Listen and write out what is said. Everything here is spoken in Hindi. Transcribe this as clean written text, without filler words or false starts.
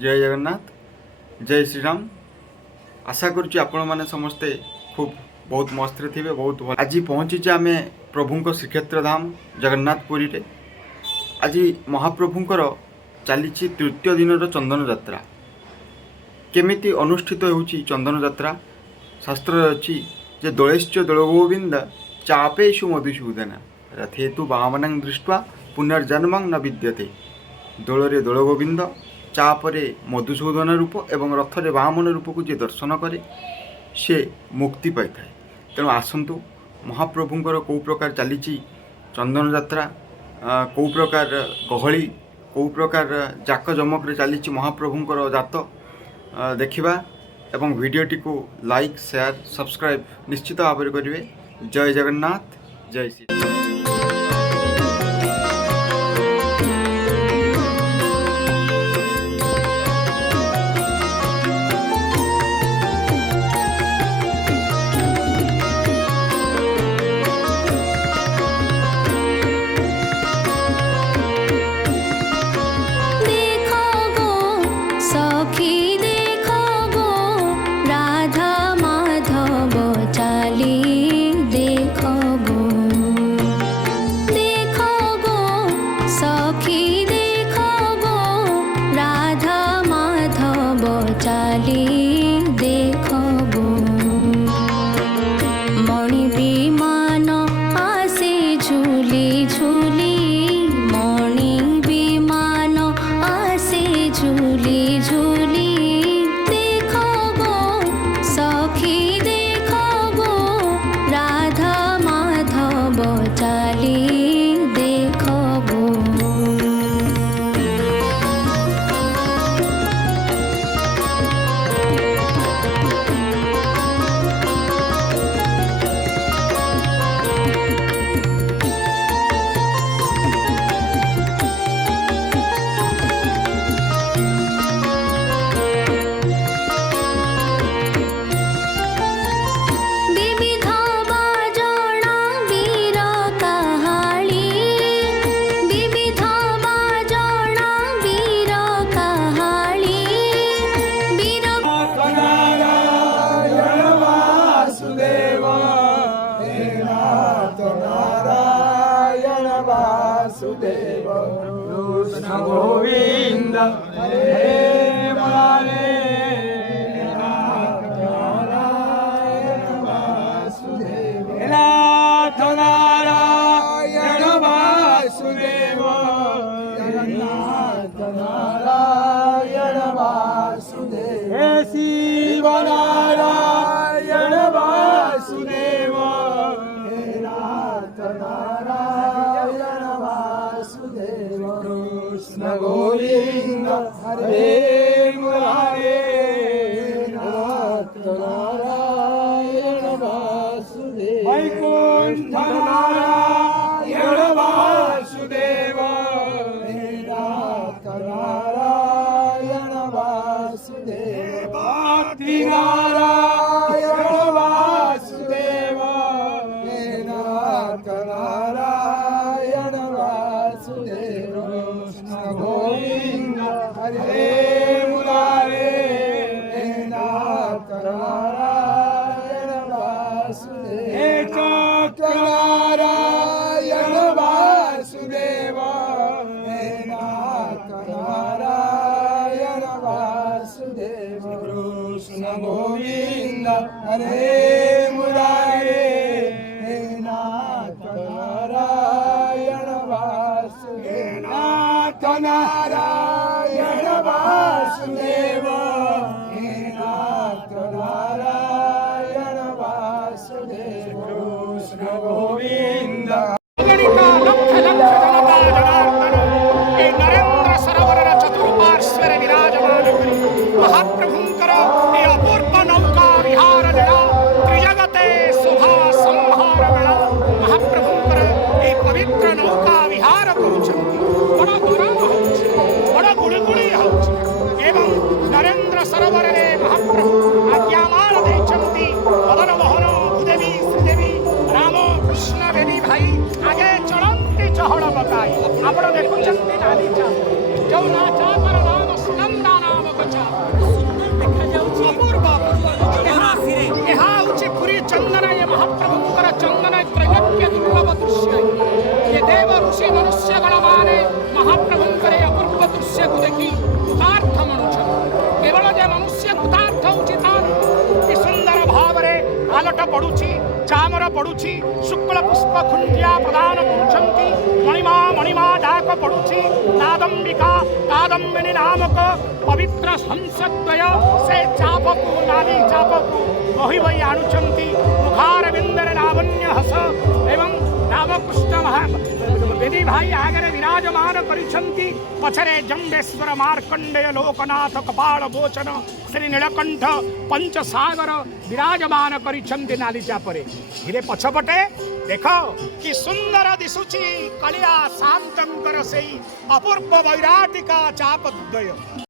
जय जगन्नाथ, जय श्रीराम। आशा करुच्ची आपण मैंने समस्ते खूब बहुत मस्त थे, बहुत भल। आज पहुँचीचे आम प्रभुंर श्रीक्षेत्र धाम जगन्नाथपुरी रे। आज महाप्रभुंर चली तृतीय दिन चंदन यात्रा। केमिति अनुष्ठित होउची चंदन यात्रा शास्त्र अच्छी जे दलेश्च दलगोविंद चापेशु मधुसूदन रथेतु वामनं दृष्ट्वा पुनर्जन्मं न विद्यते। दोलरे दलगोविंद, चापरे मधुसूदन रूप एवं रथरे वामन रूप को जे दर्शन करे से मुक्ति पाई थाए। तेणु आसतु महाप्रभुंर कौ प्रकार चली चंदन यात्रा, कौ प्रकार गहली, कौ प्रकार जाक जमक चली महाप्रभुंर जात देखिबा एवं वीडियोटी को लाइक शेयर सब्सक्राइब निश्चित भाव में करेंगे। जय जगन्नाथ, जय श्री। कृष्ण गोविंद हरे मुरारे नारायण वासुदेव नाथ नारायण वासुदेव नाथ नारायण वासुदेव शिव नारायण वासुदेव नाथ नारायण वासुदेव कृष्ण गोविंद हरे मुरारे नाथ नारायण वासुदेव वैकुंठ नारायण वासुदेव नाथ नारायण वासुदेव भक्ति नारायण वासुदेव नाथ नारायण वासुदेव कृष्ण गोविंद हरे मुरारे नाथ नारायण वासुदेव नारायण वासुदेव नाथ नारायण वासुदेव कृष्ण गोविंद हरे मुरारे नाथ नारायण वासुदेव नाथ नारायण वासुदेव नाथ नारायण वासुदेव कृष्ण गोविंद नरेंद्र सरोवर चतुर्पार्श्वरे विराजमान महाप्रभुंकर अपूर्व नौका विहार लीला ଆପଣ ଦେଖୁଛନ୍ତି ନାଲି ଚାପ ଯୋଉ ନା ଚାପର ନାମ ସୁନନ୍ଦା ନାମକ ଚାପ ଅପୂର୍ବ ଏହା ହେଉଛି ପୁରୀ ଚନ୍ଦନ ଏ ମହାପ୍ରଭୁଙ୍କର ଚନ୍ଦନ ତ୍ରୈଲୋକ୍ୟ ଦୁର୍ଲଭ ଦୃଶ୍ୟ ଏ ଦେବ ଋଷି ମନୁଷ୍ୟଗଣମାନେ ମହାପ୍ରଭୁଙ୍କର ଏ ଅପୂର୍ବ ଦୃଶ୍ୟକୁ ଦେଖି କୃତାର୍ଥ ମଣୁଛନ୍ତି କେବଳ ଯେ ମନୁଷ୍ୟ କୃତାର୍ଥ ହେଉଛି ତାର କି ସୁନ୍ଦର ଭାବରେ ଆଲଟ ପଡୁଛି ଚାମର ପଡୁଛି ଶୁକ୍ଳ ପୁଷ୍ପ ଖୁଣ୍ଟିଆ ପ୍ରଦାନ କରୁଛନ୍ତି ମଣିମା ଡାକ ପଡୁଛି ନାଦମ୍ବିକା କାଦମ୍ବିନୀ ନାମକ ପବିତ୍ର ହଂସଦ୍ୱୟ ସେ ଚାପକୁ ନାଲି ଚାପକୁ ବହି ବହି ଆଣୁଛନ୍ତି ମୁଖାର ବିନ୍ଦରେ ଲାବଣ୍ୟ ହସ ଏବଂ ରାମକୃଷ୍ଣ ବେଦୀ ଭାଇ ଆଗରେ ବିରାଜମାନ କରିଛନ୍ତି ପଛରେ ଜମ୍ବେଶ୍ୱର ମାର୍କଣ୍ଡେୟ ଲୋକନାଥ କପାଳ ବୋଚନ ଶ୍ରୀ ନୀଳକଣ୍ଠ ପଞ୍ଚସାଗର ବିରାଜମାନ କରିଛନ୍ତି ନାଲି ଚାପରେ ଧୀରେ ପଛପଟେ ଦେଖ କି ସୁନ୍ଦର ଦିଶୁଛି କାଳିଆ ଶାନ୍ତଙ୍କର ସେଇ ଅପୂର୍ବ ବୈରାଟିକା ଚାପ ଦ୍ୱୟ।